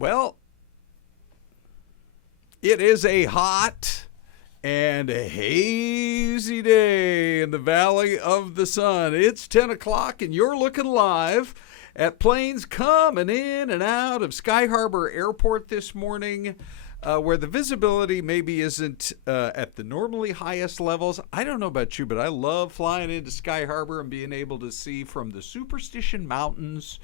Well, it is a hot and a hazy day in the Valley of the Sun. It's 10 o'clock and you're looking live at planes coming in and out of Sky Harbor Airport this morning, where the visibility maybe isn't at the normally highest levels. I don't know about you, but I love flying into Sky Harbor and being able to see from the Superstition Mountains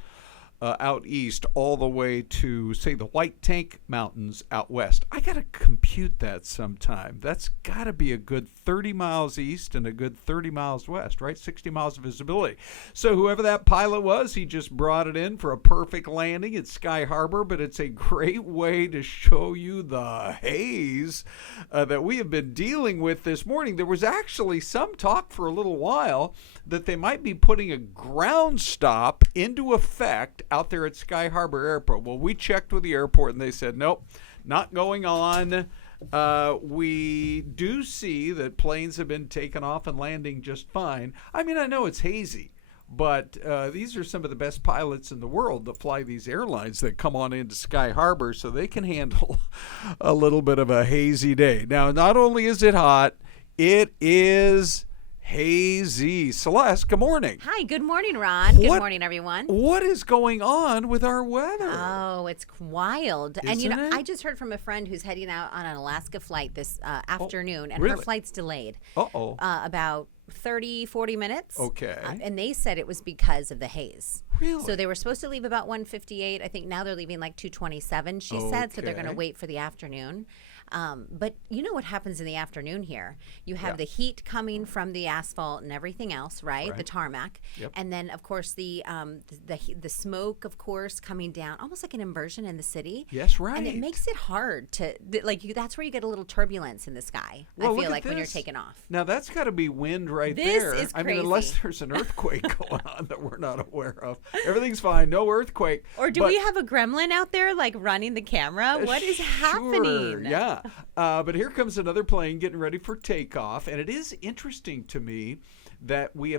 out east all the way to, say, the White Tank Mountains out west. I got to compute that sometime. That's got to be a good 30 miles east and a good 30 miles west, right? 60 miles of visibility. So whoever that pilot was, he just brought it in for a perfect landing at Sky Harbor, but it's a great way to show you the haze that we have been dealing with this morning. There was actually some talk for a little while that they might be putting a ground stop into effect out there at Sky Harbor Airport. Well, we checked with the airport and they said, nope, not going on. We do see that planes have been taking off and landing just fine. I mean, I know it's hazy, but these are some of the best pilots in the world that fly these airlines that come on into Sky Harbor, so they can handle a little bit of a hazy day. Now, not only is it hot, it is hazy. Celeste, good morning. Hi, good morning, Ron. Good morning, everyone. What is going on with our weather? Oh, it's wild. Isn't and, it? I just heard from a friend who's heading out on an Alaska flight this afternoon, and really? her flight's delayed. Uh-oh. About 30, 40 minutes. Okay. And they said it was because of the haze. Really? So they were supposed to leave about 1:58. I think now they're leaving like 2:27, she said, so they're going to Okay. wait for the afternoon. But you know what happens in the afternoon here? You have the heat coming from the asphalt and everything else, right? The tarmac. Yep. And then, of course, the smoke, of course, coming down, almost like an inversion in the city. Yes, right. And it makes it hard to, that's where you get a little turbulence in the sky, Well, I look feel at like, when you're this. taking off. Now, that's got to be wind right This there. is I mean, unless crazy. there's an earthquake going on that we're not aware of. Everything's fine. No earthquake. Or do But- we have a gremlin out there, like, running the camera? What is happening? Yeah. But here comes another plane getting ready for takeoff. And it is interesting to me that we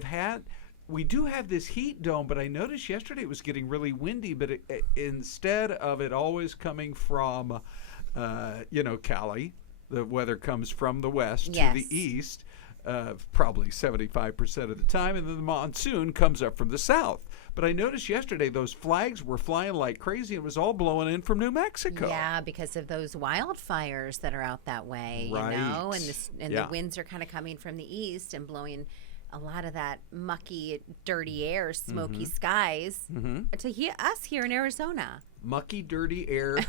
do have this heat dome, but I noticed yesterday it was getting really windy. But instead of it always coming from, Cali, the weather comes from the west to the east. Probably 75% of the time, and then the monsoon comes up from the south. But I noticed yesterday those flags were flying like crazy. It was all blowing in from New Mexico. Yeah, because of those wildfires that are out that way, Right. and the winds are kind of coming from the east and blowing a lot of that mucky, dirty air, smoky skies to us here in Arizona. Mucky, dirty air.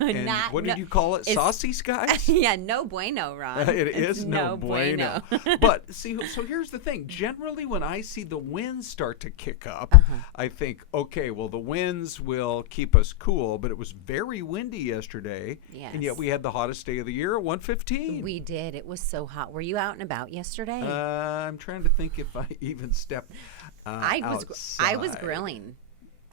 And what did no, you call it? Saucy skies? Yeah, no bueno, Ron. It It's is no bueno. bueno. But see, so here's the thing. Generally, when I see the winds start to kick up, I think, okay, well, the winds will keep us cool. But it was very windy yesterday, and yet Yes. we had the hottest day of the year at 1:15. We did. It was so hot. Were you out and about yesterday? I'm trying to think if I even stepped outside. I was grilling.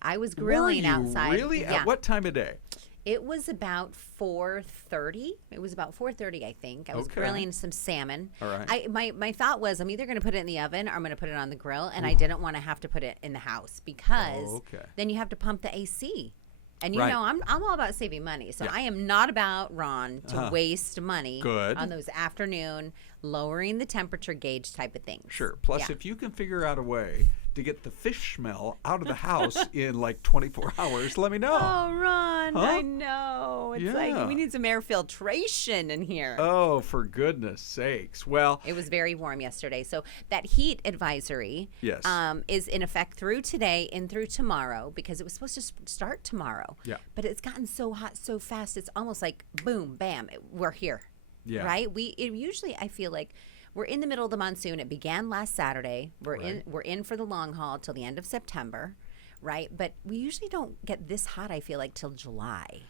I was grilling Were you outside. Really? Yeah. At what time of day? It was about 4:30. It was about 4:30, I think. I was Okay. grilling some salmon. All right. My thought was I'm either going to put it in the oven or I'm going to put it on the grill, and I didn't want to have to put it in the house because then you have to pump the AC. And Right. I'm all about saving money. So I am not about, Ron, to waste money on those afternoon lowering the temperature gauge type of things. Sure. Plus, if you can figure out a way to get the fish smell out of the house in like 24 hours, let me know. Oh, Ron, Huh? I know. It's like we need some air filtration in here. Oh, for goodness sakes. Well, It was very warm yesterday. So that heat advisory is in effect through today and through tomorrow, because it was supposed to start tomorrow. Yeah. But it's gotten so hot so fast, it's almost like boom, bam, we're here. Yeah. Right? Usually I feel like we're in the middle of the monsoon. It began last Saturday. We're in for the long haul till the end of September, right? But we usually don't get this hot, I feel like, till July.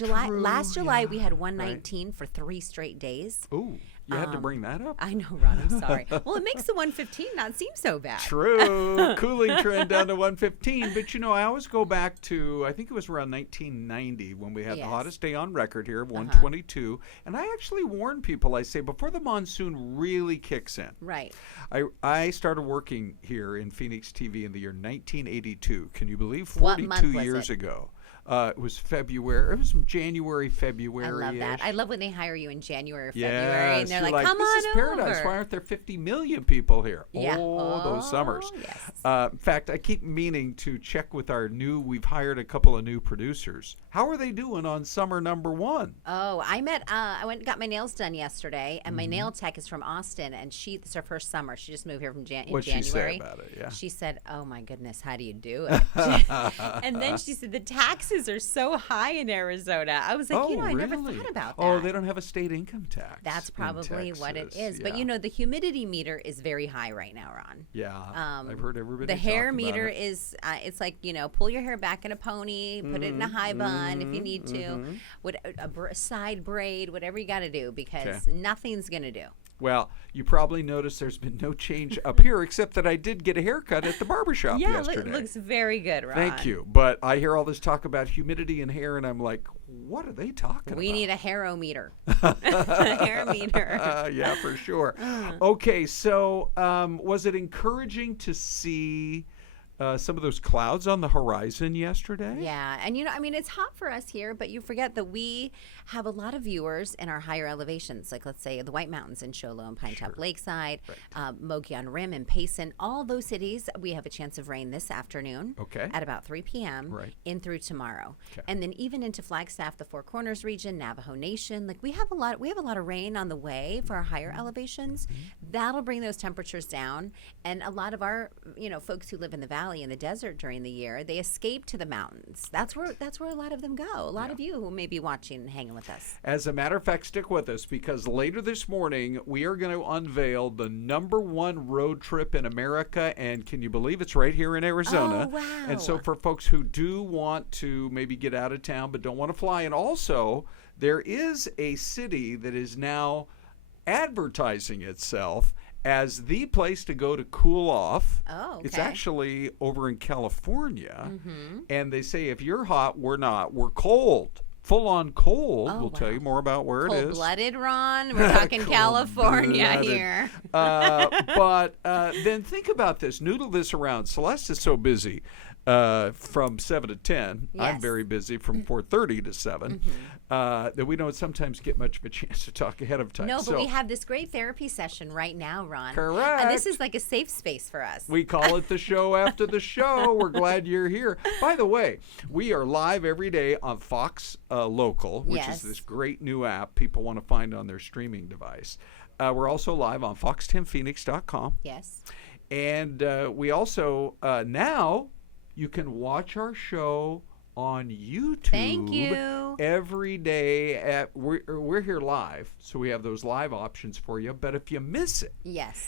Last July we had 119 for 3 straight days. ooh, you had to bring that up? I know, Ron, I'm sorry. Well, it makes the 115 not seem so bad. True. Cooling trend down to 115. But, I always go back to, I think it was around 1990 when we had the hottest day on record here, 122. And I actually warn people, I say, before the monsoon really kicks in. Right. I started working here in Phoenix TV in the year 1982. Can you believe? What month 42 was years it? ago. It was February. It was January, February. I love that. I love when they hire you in January or Yes, February, and they're you're like, "Come this on is paradise. over." Why aren't there 50 million people here? Yeah. Oh, those summers. Yes. In fact, I keep meaning to check with we've hired a couple of new producers. How are they doing on summer number 1? Oh, I went and got my nails done yesterday, and my nail tech is from Austin, and it's her first summer. She just moved here from in January. What'd she say about it? Yeah. She said, "Oh my goodness, how do you do it?" And then she said, "The taxes are so high in Arizona." I was like, I never thought about that. Oh, they don't have a state income tax. That's probably what it is. Yeah. But the humidity meter is very high right now, Ron. Yeah, I've heard everybody The hair talk meter about it. is, it's like, pull your hair back in a pony, put it in a high bun if you need to, a side braid, whatever you got to do, because nothing's going to do. Well, you probably noticed there's been no change up here, except that I did get a haircut at the barbershop yesterday. Yeah, it looks very good, Ron. Thank you. But I hear all this talk about humidity in hair, and I'm like, what are they talking about? We need a hair-o-meter. A hair meter. Yeah, for sure. Okay, so was it encouraging to see some of those clouds on the horizon yesterday? Yeah, and it's hot for us here, but you forget that we have a lot of viewers in our higher elevations, like let's say the White Mountains in Show Low and Pine Top Lakeside, Mogollon Rim and Payson. All those cities, we have a chance of rain this afternoon at about 3 p.m. In through tomorrow. And then even into Flagstaff, the Four Corners region, Navajo Nation. Like we have a lot of rain on the way for our higher elevations. That'll bring those temperatures down. And a lot of our, folks who live in the valley in the desert during the year, they escape to the mountains. That's where a lot of them go. A lot of you who may be watching and hanging with us. As a matter of fact, stick with us, because later this morning we are going to unveil the #1 road trip in America, and can you believe it's right here in Arizona? Oh, wow. And so for folks who do want to maybe get out of town but don't want to fly, and also there is a city that is now advertising itself as the place to go to cool off. Oh, okay. It's actually over in California, and they say if you're hot, we're not. We're cold. Full-on cold. We'll tell you more about where it is. Cold-blooded, Ron. We're talking California here. But then think about this. Noodle this around. Celeste is so busy from 7 to 10. Yes. I'm very busy from 4:30 to 7. That we don't sometimes get much of a chance to talk ahead of time. No, but we have this great therapy session right now, Ron. Correct. And this is like a safe space for us. We call it the show after the show. We're glad you're here. By the way, we are live every day on Fox Local, which is this great new app people want to find on their streaming device. We're also live on fox10phoenix.com. Yes. And we also, now you can watch our show on YouTube. Thank you. Every day. We're here live, so we have those live options for you. But if you miss it,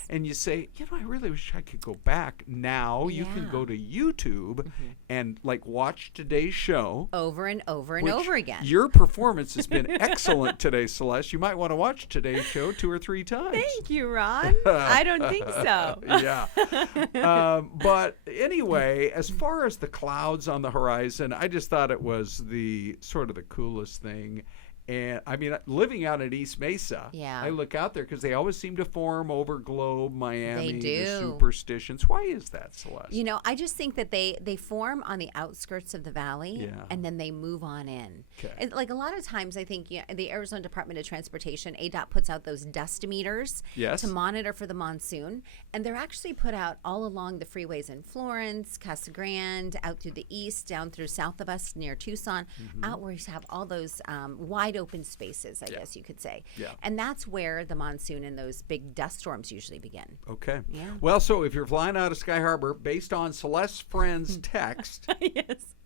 and you say, I really wish I could go back, now you can go to YouTube and watch today's show over and over and over again. Your performance has been excellent today, Celeste. You might want to watch today's show 2 or 3 times. Thank you, Ron. I don't think so. Yeah. But anyway, as far as the clouds on the horizon, I just thought it was the sort of the coolest thing. And I mean, living out at East Mesa, I look out there because they always seem to form over Globe, Miami, they do. The superstitions. Why is that, Celeste? I just think that they form on the outskirts of the valley, and then they move on in. And like a lot of times, I think the Arizona Department of Transportation, ADOT, puts out those dust meters to monitor for the monsoon, and they're actually put out all along the freeways in Florence, Casa Grande, out through the east, down through south of us near Tucson, out where you have all those wide open spaces, I guess you could say. And that's where the monsoon and those big dust storms usually begin. Okay. Well, so if you're flying out of Sky Harbor, based on Celeste's friend's text,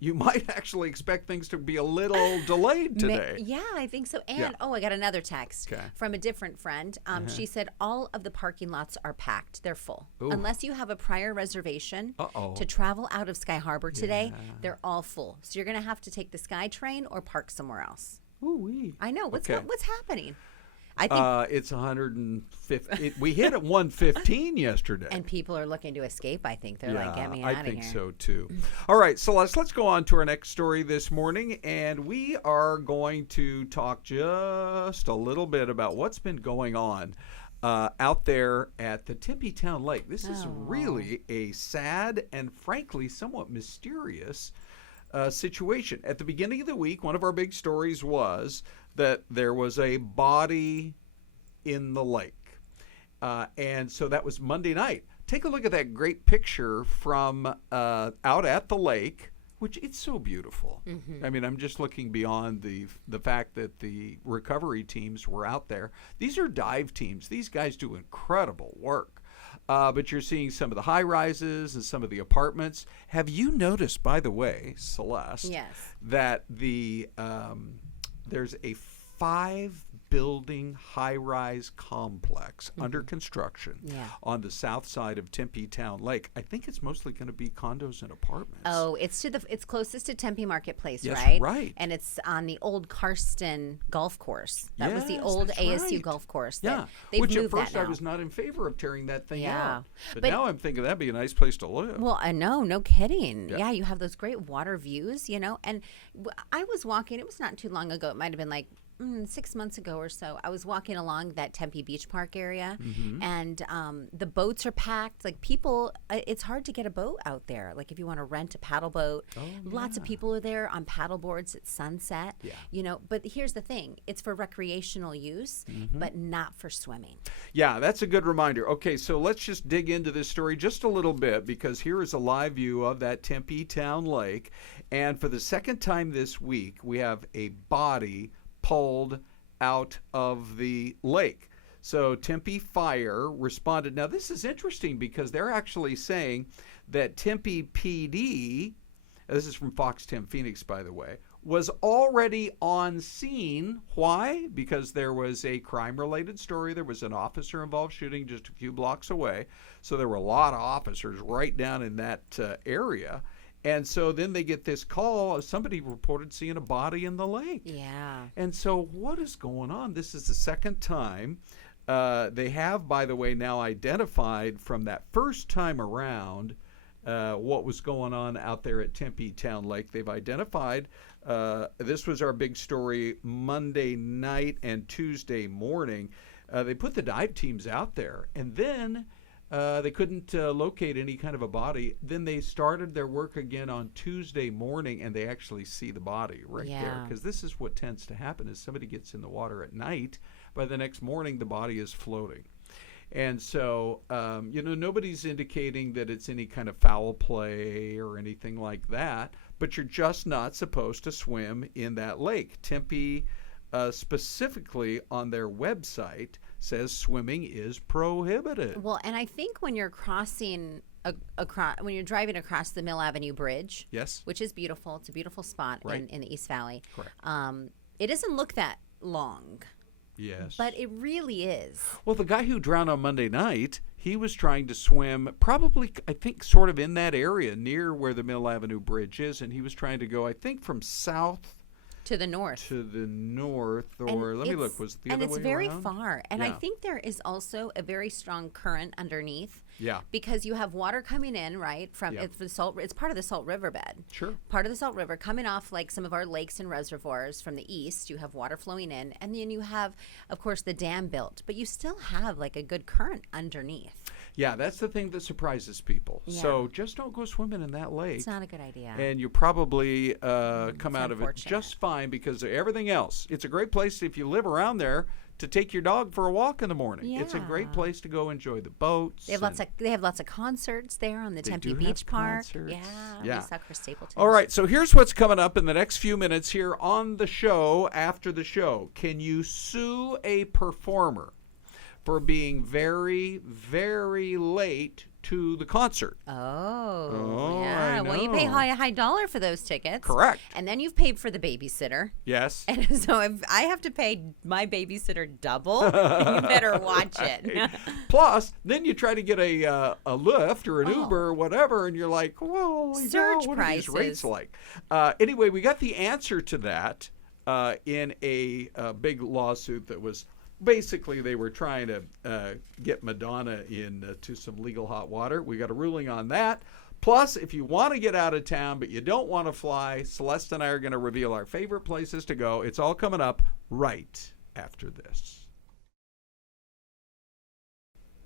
you might actually expect things to be a little delayed today. Yeah, I think so. And I got another text from a different friend. She said all of the parking lots are packed. They're full. Ooh. Unless you have a prior reservation to travel out of Sky Harbor today, they're all full. So you're going to have to take the Sky Train or park somewhere else. Ooh-wee. I know. What's happening? I think it's 150. We hit at 115 yesterday. And people are looking to escape, I think. They're like, get me out of here. I think so, too. All right, Celeste, let's go on to our next story this morning. And we are going to talk just a little bit about what's been going on out there at the Tempe Town Lake. This is really a sad and, frankly, somewhat mysterious situation. At the beginning of the week, one of our big stories was that there was a body in the lake. And so that was Monday night. Take a look at that great picture from out at the lake, which it's so beautiful. I mean, I'm just looking beyond the fact that the recovery teams were out there. These are dive teams. These guys do incredible work. But you're seeing some of the high rises and some of the apartments. Have you noticed, by the way, Celeste, Yes. that there's a 5-building high-rise complex under construction on the south side of Tempe Town Lake? I think it's mostly going to be condos and apartments. Oh, it's closest to Tempe Marketplace, Yes, right? right. And it's on the old Karsten golf course. That was the Yes, old that's ASU right. golf course. Yeah, They've which at moved first that I now. was not in favor of tearing that thing Yeah. out. But But- now I'm thinking that'd be a nice place to live. Well, I know, no kidding. Yeah. Yeah, you have those great water views, and I was walking, it was not too long ago, it might have been like 6 months ago or so. I was walking along that Tempe Beach Park area, and the boats are packed. Like people, it's hard to get a boat out there. Like if you want to rent a paddle boat, lots of people are there on paddle boards at sunset. Yeah. But here's the thing: it's for recreational use, but not for swimming. Yeah, that's a good reminder. Okay, so let's just dig into this story just a little bit, because here is a live view of that Tempe Town Lake. And for the second time this week, we have a body pulled out of the lake. So Tempe Fire responded. Now, this is interesting because they're actually saying that Tempe PD, this is from Fox 10 Phoenix, by the way, was already on scene. Why? Because there was a crime-related story. There was an officer-involved shooting just a few blocks away. So there were a lot of officers right down in that area. And so then they get this call. Somebody reported seeing a body in the lake. Yeah. And so what is going on? This is the second time. They have, by the way, now identified from that first time around what was going on out there at Tempe Town Lake. They've identified, this was our big story Monday night and Tuesday morning. They put the dive teams out there, and then they couldn't locate any kind of a body. Then they started their work again on Tuesday morning, and they actually see the body right there. Because this is what tends to happen: is somebody gets in the water at night, by the next morning the body is floating. And so, nobody's indicating that it's any kind of foul play or anything like that, but you're just not supposed to swim in that lake. Tempe, specifically on their website, says swimming is prohibited. Well, and I think when you're crossing when you're driving across the Mill Avenue Bridge, Yes. which is beautiful, it's a beautiful spot Right. in the East Valley. Correct. It doesn't look that long, Yes. but it really is. Well, the guy who drowned on Monday night, he was trying to swim probably, I think, sort of in that area near where the Mill Avenue Bridge is, and he was trying to go, I think, from south To the north. to the north, or let me look, was it the and other way it's very around? far. And I Yeah. think there is also a very strong current underneath. Yeah. Because you have water coming in, right, from Yeah. it's part of the Salt River bed. Sure. Part of the Salt River coming off like some of our lakes and reservoirs from the east. You have water flowing in, and then you have, of course, the dam built, but you still have like a good current underneath. Yeah, that's the thing that surprises people. Yeah. So just don't go swimming in that lake. It's not a good idea. And you probably come out of it unfortunate. just fine because of everything else. It's a great place if you live around there to take your dog for a walk in the morning. It's a great Yeah. place to go enjoy the boats. They have lots of concerts there on the They Tempe do Beach have Park. concerts. Yeah, Yeah. we saw Chris Stapleton. All right, so here's what's coming up in the next few minutes here on the show after the show. Can you sue a performer for being very, very late to the concert? Oh, I yeah. Well, you pay know. high dollar for those tickets. Correct. And then you've paid for the babysitter. Yes. And so if I have to pay my babysitter double, you better watch it. Plus, then you try to get a Lyft or an Oh. Uber or whatever, and you're like, well, Surge what are these rates prices. like? Anyway, we got the answer to that in a big lawsuit that was basically they were trying to get Madonna to some legal hot water. We got a ruling on that. Plus, if you want to get out of town but you don't want to fly, Celeste and I are going to reveal our favorite places to go. It's all coming up right after this.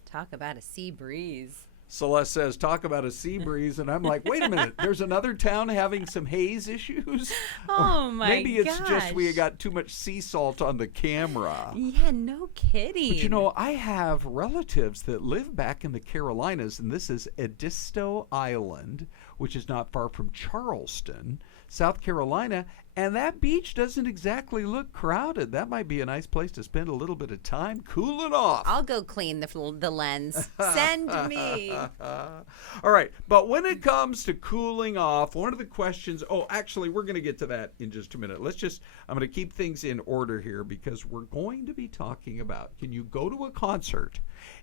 Talk about a sea breeze. Celeste says, talk about a sea breeze. And I'm like, wait a minute. There's another town having some haze issues? Oh, my Maybe it's gosh. just we got too much sea salt on the camera. Yeah, no kidding. But, you know, I have relatives that live back in the Carolinas, and this is Edisto Island, which is not far from Charleston, South Carolina. And that beach doesn't exactly look crowded. That might be a nice place to spend a little bit of time cooling off. I'll go clean the lens. Send me. All right. But when it comes to cooling off, one of the questions, actually, we're going to get to that in just a minute. I'm going to keep things in order here because we're going to be talking about, can you go to a concert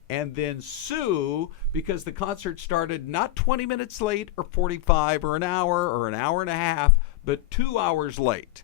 and then sue because the concert started not 20 minutes late or 45 or an hour and a half, but 2 hours late.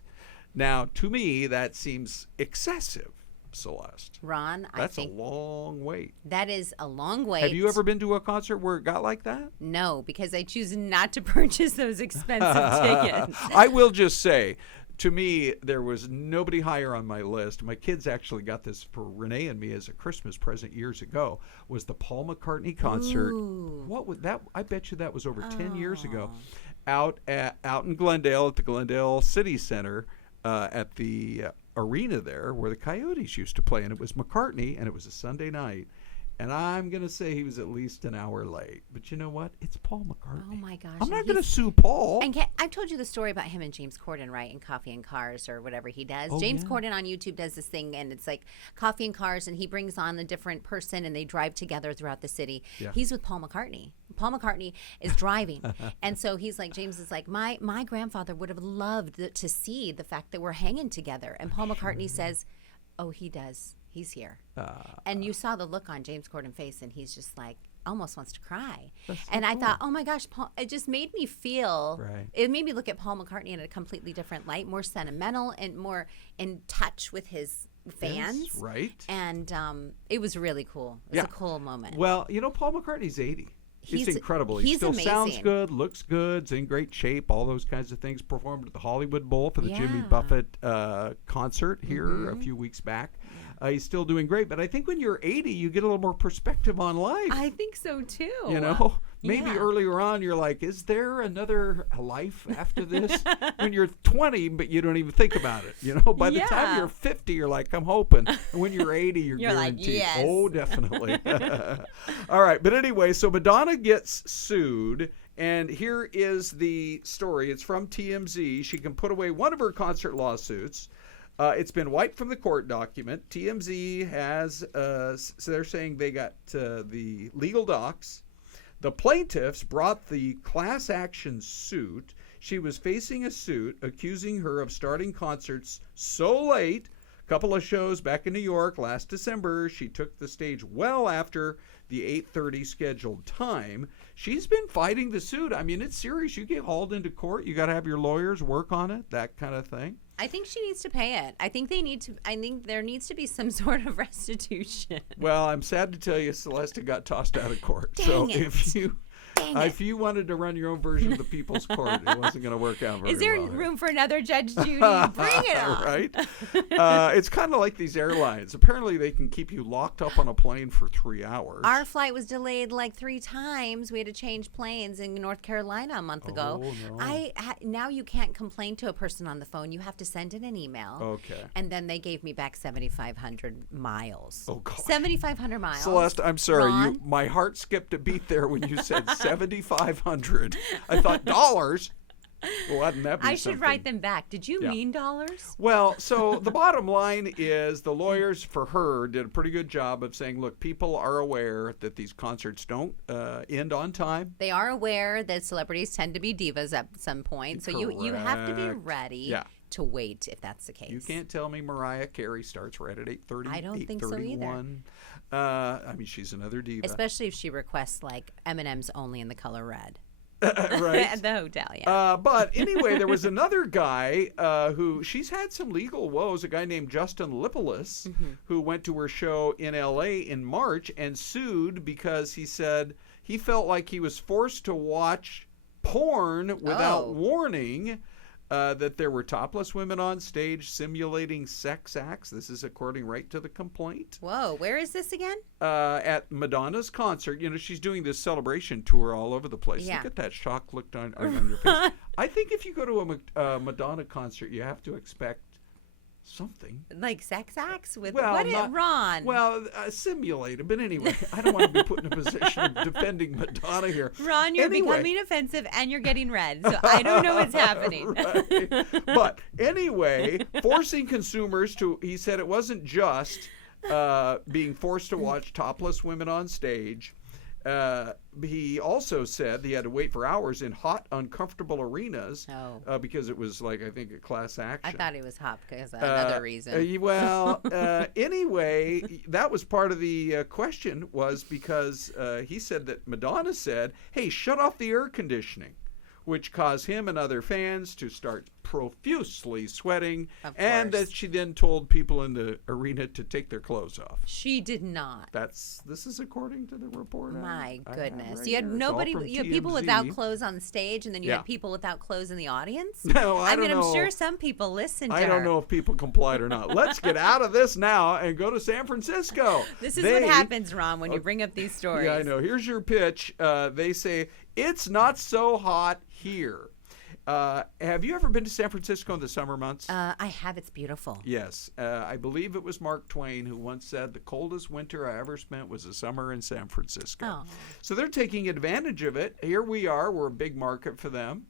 Now, to me, that seems excessive, Celeste. Ron, That's a long wait. That is a long wait. Have you ever been to a concert where it got like that? No, because I choose not to purchase those expensive tickets. I will just say, to me, there was nobody higher on my list. My kids actually got this for Renee and me as a Christmas present years ago, was the Paul McCartney concert. Ooh. What was that? I bet you that was over 10 years ago. Out in Glendale at the Glendale City Center at the arena there where the Coyotes used to play. And it was McCartney, and it was a Sunday night. And I'm going to say he was at least an hour late. But you know what? It's Paul McCartney. Oh, my gosh. I'm not going to sue Paul. And I've told you the story about him and James Corden, right? In Coffee and Cars or whatever he does. Oh, James yeah. Corden on YouTube does this thing, and it's like Coffee and Cars, and he brings on a different person, and they drive together throughout the city. Yeah. He's with Paul McCartney. Paul McCartney is driving. And so he's like, James is like, my grandfather would have loved to see the fact that we're hanging together. And Paul McCartney says, oh, he does. He's here. And you saw the look on James Corden's face, and he's just like, almost wants to cry. And I thought, oh my gosh, Paul, it just made me feel, it made me look at Paul McCartney in a completely different light, more sentimental and more in touch with his fans. Yes, right. And it was really cool. It was a cool moment. Well, you know, Paul McCartney's 80. It's incredible. He he's still amazing. sounds good, looks good, is in great shape, all those kinds of things. Performed at the Hollywood Bowl for the Jimmy Buffett concert here a few weeks back. He's still doing great. But I think when you're 80, you get a little more perspective on life. I think so, too. You know, maybe earlier on you're like, is there another life after this? When you're 20, but you don't even think about it. You know, by the time you're 50, you're like, I'm hoping. And when you're 80, you're guaranteed. Like, yes. Oh, definitely. All right. But anyway, so Madonna gets sued. And here is the story. It's from TMZ. She can put away one of her concert lawsuits. It's been wiped from the court document. TMZ has, so they're saying they got the legal docs. The plaintiffs brought the class action suit. She was facing a suit accusing her of starting concerts so late. A couple of shows back in New York last December. She took the stage well after the 8:30 scheduled time. She's been fighting the suit. I mean, it's serious. You get hauled into court. You got to have your lawyers work on it, that kind of thing. I think she needs to pay it. I think there needs to be some sort of restitution. Well, I'm sad to tell you, Celeste got tossed out of court. Dang it. If you wanted to run your own version of the People's Court, it wasn't going to work out very well. Is there room for another Judge Judy? Bring it on. Right? It's kind of like these airlines. Apparently, they can keep you locked up on a plane for 3 hours. Our flight was delayed like 3 times. We had to change planes in North Carolina a month ago. No. Now you can't complain to a person on the phone. You have to send in an email. Okay. And then they gave me back 7,500 miles. Oh, God. 7,500 miles. Celeste, I'm sorry. Ron? My heart skipped a beat there when you said 7,500. I thought dollars. Well, wouldn't that be I should something? write them back. Did you mean dollars? Well, so the bottom line is the lawyers for her did a pretty good job of saying, look, people are aware that these concerts don't end on time. They are aware that celebrities tend to be divas at some point. So you have to be ready to wait if that's the case. You can't tell me Mariah Carey starts right at 8:30. I don't think so either. I mean, she's another diva. Especially if she requests like M&M's only in the color red. Right. At the hotel, yeah. But anyway, there was another guy who she's had some legal woes, a guy named Justin Lipolis, who went to her show in L.A. in March and sued because he said he felt like he was forced to watch porn without warning. that there were topless women on stage simulating sex acts. This is according right to the complaint. Whoa, where is this again? At Madonna's concert. You know, she's doing this celebration tour all over the place. Yeah. Look at that shock look on your face. I think if you go to a Madonna concert, you have to expect something. Like sex acts with Well, Ron? Well, simulated. But anyway, I don't want to be put in a position of defending Madonna here. Ron, you're becoming offensive and you're getting red. So I don't know what's happening. Right. But anyway, forcing consumers to, he said it wasn't just being forced to watch topless women on stage. He also said he had to wait for hours in hot, uncomfortable arenas because it was like, I think, a class action. I thought he was hot because of another reason. Anyway, that was part of the question was because he said that Madonna said, hey, shut off the air conditioning, which caused him and other fans to start profusely sweating, and that she then told people in the arena to take their clothes off. She did not. This is according to the report. My goodness. Right you had here. you had people without clothes on stage, and then you had people without clothes in the audience? No, I don't know. I'm sure some people listened to her. I don't know if people complied or not. Let's get out of this now and go to San Francisco. This is what happens, Ron, when you bring up these stories. Yeah, I know. Here's your pitch. They say, it's not so hot here. Have you ever been to San Francisco in the summer months? I have. It's beautiful. Yes. I believe it was Mark Twain who once said the coldest winter I ever spent was a summer in San Francisco. Oh. So they're taking advantage of it. Here we are. We're a big market for them.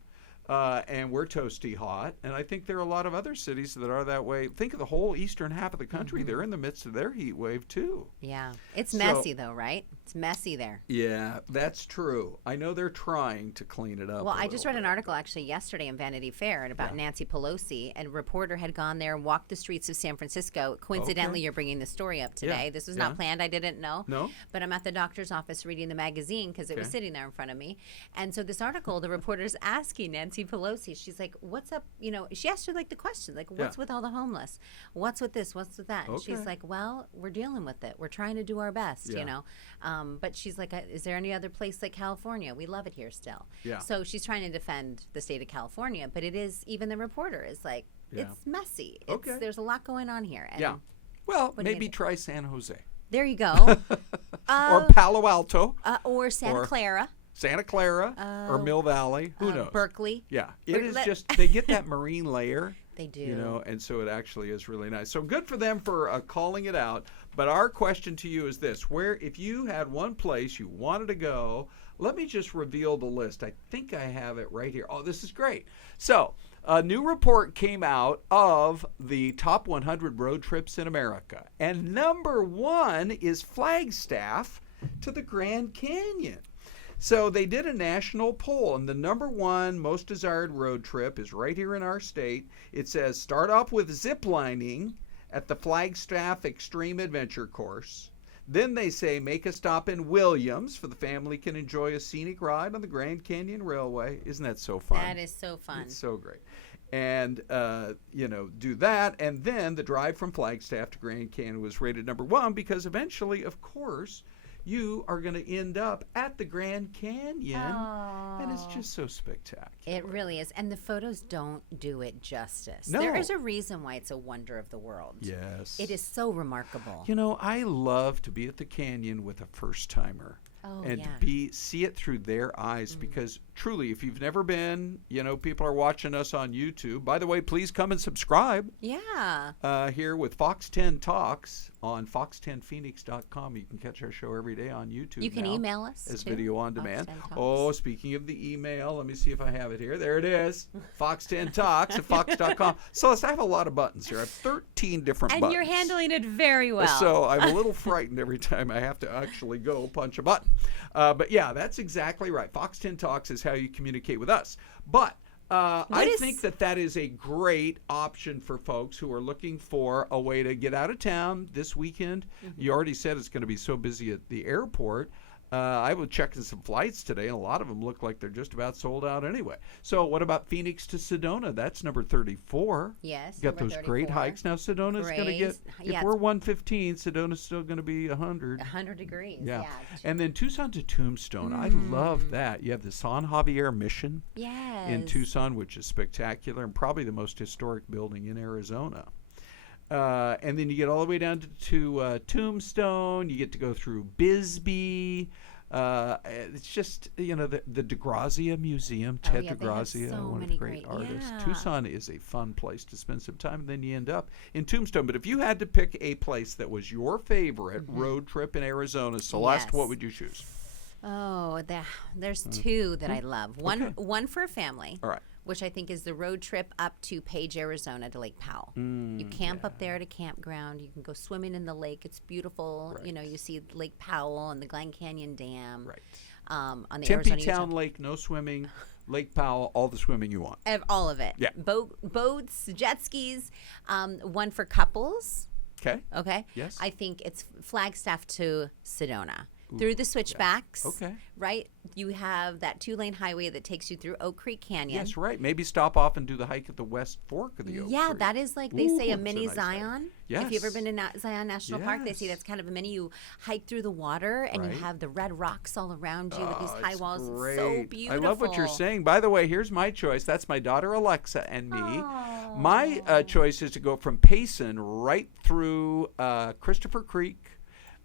And we're toasty hot. And I think there are a lot of other cities that are that way. Think of the whole eastern half of the country. They're in the midst of their heat wave, too. Yeah. It's messy, though, right? It's messy there. Yeah, that's true. I know they're trying to clean it up. Well, I just read an article actually yesterday in Vanity Fair about Nancy Pelosi, and a reporter had gone there and walked the streets of San Francisco. Coincidentally, you're bringing the story up today. Yeah. This was not planned. I didn't know. No. But I'm at the doctor's office reading the magazine because it was sitting there in front of me. And so this article, the reporter's asking Nancy Pelosi, she's like, what's up? You know, she asked her like the question, like, what's with all the homeless? What's with this? What's with that? And she's like, well, we're dealing with it. We're trying to do our best, you know. But she's like, is there any other place like California? We love it here still. Yeah. So she's trying to defend the state of California, but it is, even the reporter is like, it's messy. There's a lot going on here. And well, maybe try San Jose. There you go. Or Palo Alto. Or Santa Clara. Santa Clara or Mill Valley. Who knows? Berkeley. Yeah. It is just, they get that marine layer. They do. You know, and so it actually is really nice. So good for them for calling it out. But our question to you is this. If you had one place you wanted to go, let me just reveal the list. I think I have it right here. Oh, this is great. So a new report came out of the top 100 road trips in America. And number one is Flagstaff to the Grand Canyon. So they did a national poll, and the number one most desired road trip is right here in our state. It says start off with zip lining at the Flagstaff Extreme Adventure Course. Then they say make a stop in Williams for the family can enjoy a scenic ride on the Grand Canyon Railway. Isn't that so fun? That is so fun. It's so great. And, do that. And then the drive from Flagstaff to Grand Canyon was rated number one because eventually, of course, you are going to end up at the Grand Canyon. Aww. And it's just so spectacular. It really is. And the photos don't do it justice. No. There is a reason why it's a wonder of the world. Yes. It is so remarkable. You know, I love to be at the canyon with a first-timer. And see it through their eyes because truly, if you've never been, people are watching us on YouTube. By the way, please come and subscribe. Yeah. Here with Fox 10 Talks on fox10phoenix.com. You can catch our show every day on YouTube. You can email us as video on demand. Oh, speaking of the email, let me see if I have it here. There it is. Fox10Talks at fox.com. So I have a lot of buttons here. I have 13 different buttons. And you're handling it very well. So I'm a little frightened every time I have to actually go punch a button. But yeah, that's exactly right. Fox 10 Talks is how you communicate with us. But I think that is a great option for folks who are looking for a way to get out of town this weekend. You already said it's going to be so busy at the airport. I was checking some flights today, and a lot of them look like they're just about sold out anyway. So what about Phoenix to Sedona? That's number 34. Yes, Got those great 34. hikes. Now Sedona's going to get, if we're 115, Sedona's still going to be 100. 100 degrees. Yeah. Yeah. And then Tucson to Tombstone. I love that. You have the San Javier Mission in Tucson, which is spectacular and probably the most historic building in Arizona. And then you get all the way down to Tombstone. You get to go through Bisbee. It's just, the DeGrazia Museum, Ted DeGrazia, so one of the great artists. yeah. Tucson is a fun place to spend some time, and then you end up in Tombstone. But if you had to pick a place that was your favorite road trip in Arizona, Celeste, what would you choose? Oh, there's two that I love. One for a family. All right. Which I think is the road trip up to Page, Arizona to Lake Powell. You camp up there at a campground. You can go swimming in the lake. It's beautiful. Right. You see Lake Powell and the Glen Canyon Dam. Right. On the Tempe Arizona Town Lake, no swimming. Lake Powell, all the swimming you want. All of it. Yeah. Boats, jet skis. One for couples. Okay. Okay. Yes. I think it's Flagstaff to Sedona. Through the switchbacks. Yes. Okay. Right? You have that 2-lane highway that takes you through Oak Creek Canyon. Yes, right. Maybe stop off and do the hike at the West Fork of the Oak Creek. That is like, they say, a mini it's a nice Zion. hike. Yes. If you've ever been to Zion National Park, they say that's kind of a mini. You hike through the water, and you have the red rocks all around you with these high walls. Great. It's so beautiful. I love what you're saying. By the way, here's my choice. That's my daughter Alexa and me. My choice is to go from Payson right through Christopher Creek,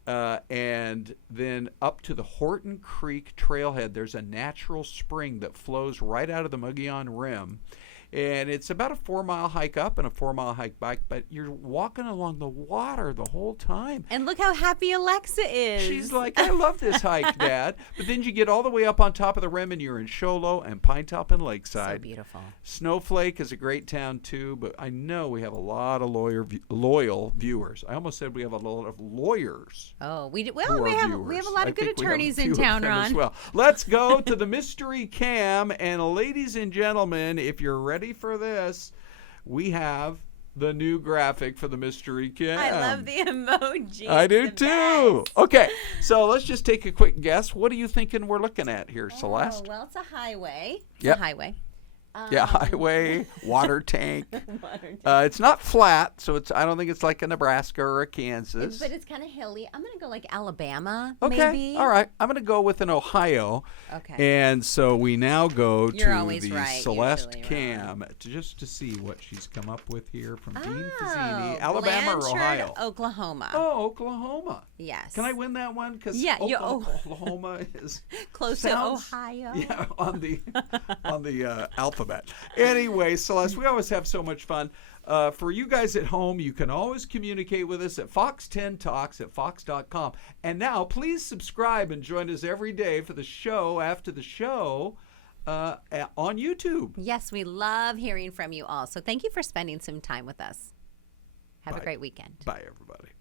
and then up to the Horton Creek trailhead. There's a natural spring that flows right out of the Mogollon Rim. And it's about a 4-mile hike up and a 4-mile hike back, but you're walking along the water the whole time. And look how happy Alexa is. She's like, I love this hike, Dad. But then you get all the way up on top of the rim, and you're in Show Low and Pinetop and Lakeside. So beautiful. Snowflake is a great town, too, but I know we have a lot of loyal viewers. I almost said we have a lot of lawyers. Oh, we have viewers. a lot of good attorneys in town, Ron. As well. Let's go to the Mystery Cam, and ladies and gentlemen, if you're ready for this, we have the new graphic for the Mystery Cam. I love the emoji. I do too. Best. Okay, so let's just take a quick guess. What are you thinking we're looking at here, Celeste? Well, it's a highway. It's Yep. a highway. Yeah, highway, water tank. Water tank. It's not flat, so I don't think it's like a Nebraska or a Kansas. But it's kind of hilly. I'm going to go like Alabama, Okay, maybe. all right. I'm going to go with an Ohio. Okay. And so we now go You're to always the right, Celeste usually, Cam just to see what she's come up with here from Dean Oh, Fazzini. Alabama or Blanchard, Ohio? Oklahoma. Oh, Oklahoma. Yes. Can I win that one? Because Yeah, Oklahoma is close to Ohio. Yeah, on the alphabet. Anyway, Celeste, we always have so much fun. For you guys at home, you can always communicate with us at Fox10Talks at Fox.com. And now, please subscribe and join us every day for the show after the show on YouTube. Yes, we love hearing from you all. So thank you for spending some time with us. Have a great weekend. Bye, everybody.